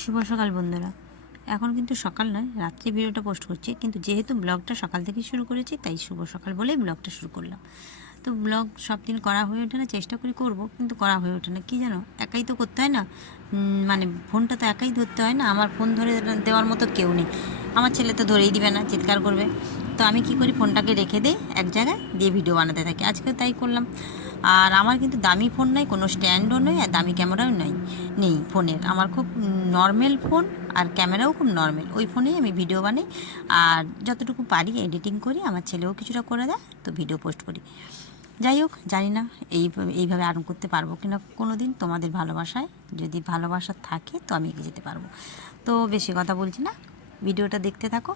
শুভ সকাল বন্ধুরা। এখন কিন্তু সকাল নয়, রাত্রি ভিডিওটা পোস্ট করছি, কিন্তু যেহেতু ব্লগটা সকাল থেকে শুরু করেছি তাই শুভ সকাল বলেই ব্লগটা শুরু করলাম। তো ব্লগ সব দিন করা হয়ে ওঠে না, চেষ্টা করি করব, কিন্তু করা হয়ে ওঠে না। কী জানো, একাই তো করতে হয় না, মানে ফোনটা তো একাই ধরতে হয় না, আমার ফোন ধরে দেওয়ার মতো কেউ নেই। আমার ছেলে তো ধরেই দিবে না, চিৎকার করবে। তো আমি কি করি, ফোনটাকে রেখে দিই এক জায়গায়, দিয়ে ভিডিও বানাতে থাকি। আজকে তাই করলাম। আর আমার কিন্তু দামি ফোন নয়, কোনো স্ট্যান্ডও নয়, আর দামি ক্যামেরাও নেই ফোনের। আমার খুব নর্মাল ফোন, আর ক্যামেরাও খুব নর্মাল। ওই ফোনেই আমি ভিডিও বানাই, আর যতটুকু পারি এডিটিং করি। আমার ছেলেও কিছুটা করে দেয়, তো ভিডিও পোস্ট করি। যাই হোক, জানি না এইভাবে আর্ন করতে পারবো কিনা কোনো দিন। তোমাদের ভালোবাসায় যদি ভালোবাসা থাকে তো আমি এগিয়ে যেতে পারবো। তো বেশি কথা বলছি না, ভিডিওটা দেখতে থাকো।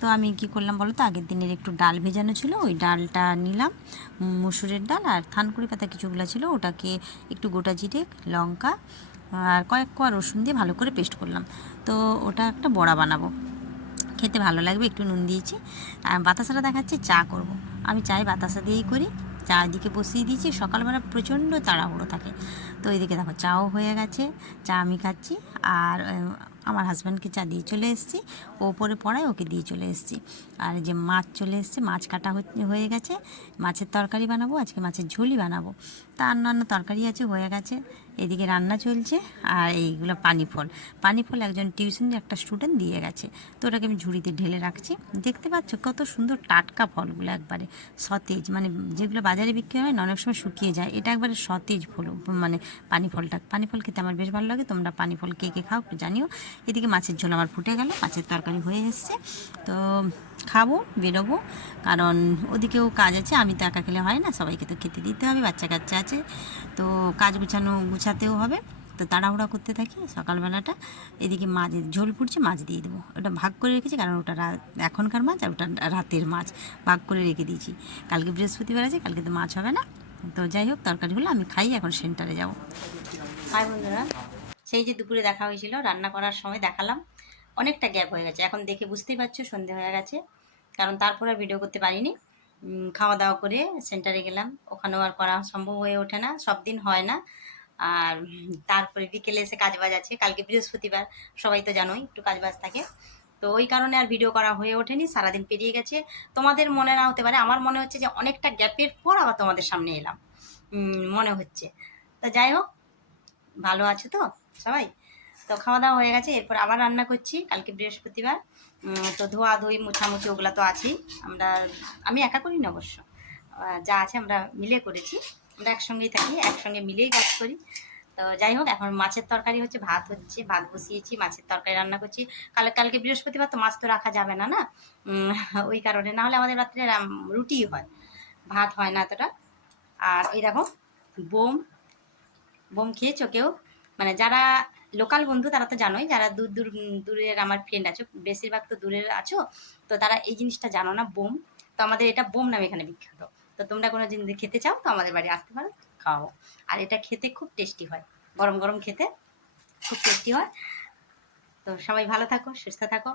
তো আমি কি করলাম বলো তো, আগের দিনের একটু ডাল ভেজানো ছিল, ওই ডালটা নিলাম, মুসুরের ডাল, আর থানকুড়ি পাতা কিছুগুলো ছিল, ওটাকে একটু গোটা জিরে, লঙ্কা আর কয়েক কোয়া রসুন দিয়ে ভালো করে পেস্ট করলাম। তো ওটা একটা বড়া বানাবো, খেতে ভালো লাগবে। একটু নুন দিয়েছি। আর বাতাসাটা দেখাচ্ছি, চা করব। আমি চাই বাতাসা দিয়েই করি। চা এদিকে বসিয়ে দিয়েছি, সকালবেলা প্রচণ্ড তাড়াহুড়ো থাকে। তো এদিকে দেখো চাও হয়ে গেছে, চা আমি খাচ্ছি। আর আমার হাজব্যান্ডকে চা দিয়ে চলে এসেছি, ও ওপরে পড়ায়, ওকে দিয়ে চলে এসেছি। আর যে মাছ চলে এসছে, মাছ কাটা হয়ে গেছে। মাছের তরকারি বানাবো, আজকে মাছের ঝোলই বানাবো। তা অন্যান্য তরকারি আছে, হয়ে গেছে। এদিকে রান্না চলছে। আর এইগুলো পানি ফল একজন টিউশনের একটা স্টুডেন্ট দিয়ে গেছে, তো ওটাকে আমি ঝুড়িতে ঢেলে রাখছি। দেখতে পাচ্ছ কত সুন্দর টাটকা ফলগুলো, একবারে সতেজ। মানে যেগুলো বাজারে বিক্রি হয় না, অনেক সময় শুকিয়ে যায়, এটা একবারে সতেজ ফল। মানে পানি ফল খেতে আমার বেশ ভালো লাগে। তোমরা পানি ফল কে কে খাও একটু জানিও। এদিকে মাছের ঝোল আমার ফুটে গেল, মাছের তরকারি হয়ে এসছে। তো খাবো, বেরোবো, কারণ ওদিকেও কাজ আছে। আমি তো একা খেলে হয় না, সবাইকে তো খেতে দিতে হবে, বাচ্চা কাচ্চা আছে। তো কাজ গুছাতেও হবে। তো তাড়াহুড়া করতে থাকি সকালবেলাটা। এদিকে মাছের ঝোল ফুটছে, মাছ দিয়ে দেবো। ওটা ভাগ করে রেখেছি, কারণ ওটা এখনকার মাছ, আর ওটা রাতের মাছ। ভাগ করে রেখে দিয়েছি, কালকে বৃহস্পতিবার আছে, কালকে তো মাছ হবে না। তো যাই হোক, তরকারি হলো, আমি খাই, এখন সেন্টারে যাব। হাই বন্ধুরা, সেই যে দুপুরে দেখা হয়েছিল, রান্না করার সময় দেখালাম, অনেকটা গ্যাপ হয়ে গেছে। এখন দেখে বুঝতেই পারছো সন্ধে হয়ে গেছে, কারণ তারপর আর ভিডিও করতে পারিনি। খাওয়া দাওয়া করে সেন্টারে গেলাম, ওখানেও আর করা সম্ভব হয়ে ওঠে না, সব দিন হয় না। আর তারপরে বিকেলে এসে কাজবাজ আছে, কালকে বৃহস্পতিবার, সবাই তো জানোই একটু কাজবাজ থাকে। তো ওই কারণে আর ভিডিও করা হয়ে ওঠেনি, সারাদিন পেরিয়ে গেছে। তোমাদের মনে না হতে পারে, আমার মনে হচ্ছে যে অনেকটা গ্যাপের পর আবার তোমাদের সামনে এলাম মনে হচ্ছে। তো যাই হোক, ভালো আছো তো সবাই? তো খাওয়া দাওয়া হয়ে গেছে, এরপর আবার রান্না করছি, কালকে বৃহস্পতিবার। তো ধোয়া ধুই মোছামুছি ওগুলো তো আছেই। আমি একা করি না অবশ্য, যা আছে আমরা মিলে করেছি। আমরা একসঙ্গেই থাকি, একসঙ্গে মিলেই কাজ করি। তো যাই হোক, এখন মাছের তরকারি হচ্ছে, ভাত বসিয়েছি, মাছের তরকারি রান্না করছি। কালকে বৃহস্পতিবার, তো মাছ তো রাখা যাবে না না, ওই কারণে। না হলে আমাদের রাত্রে রুটিই হয়, ভাত হয় না এতটা। আর ওই দেখো, বোম বোম খেয়েছো কেউ? মানে যারা লোকাল বন্ধু তারা তো জানোই, যারা দূরের আমার ফ্রেন্ড আছো, বেশিরভাগ তো দূরের আছো, তো তারা এই জিনিসটা জানো না, বোম। তো আমাদের এটা বোম নামে এখানে বিখ্যাত। তো তোমরা কোনো জিনিস খেতে চাও তো আমাদের বাড়ি আসতে পারো, খাও। আর এটা খেতে খুব টেস্টি হয়, গরম গরম খেতে খুব টেস্টি হয়। তো সবাই ভালো থাকো, সুস্থ থাকো।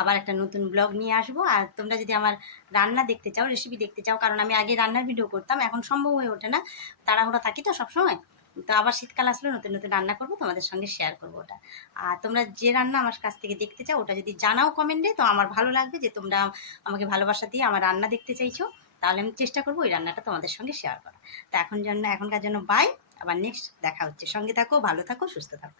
আবার একটা নতুন ব্লগ নিয়ে আসবো। আর তোমরা যদি আমার রান্না দেখতে চাও, রেসিপি দেখতে চাও, কারণ আমি আগে রান্নার ভিডিও করতাম, এখন সম্ভব হয়ে ওঠে না, তাড়াহুড়া থাকি তো সবসময়। তো আবার শীতকাল আসলে নতুন নতুন রান্না করবো, তোমাদের সঙ্গে শেয়ার করবো ওটা। আর তোমরা যে রান্না আমার কাছ থেকে দেখতে চাও, ওটা যদি জানাও কমেন্টে, তো আমার ভালো লাগবে যে তোমরা আমাকে ভালোবাসা দিয়ে আমার রান্না দেখতে চাইছো। তাহলে আমি চেষ্টা করবো ওই রান্নাটা তোমাদের সঙ্গে শেয়ার করা। তো এখনকার জন্য বাই। আবার নেক্সট দেখা হচ্ছে, সঙ্গে থাকো, ভালো থাকো, সুস্থ থাকো।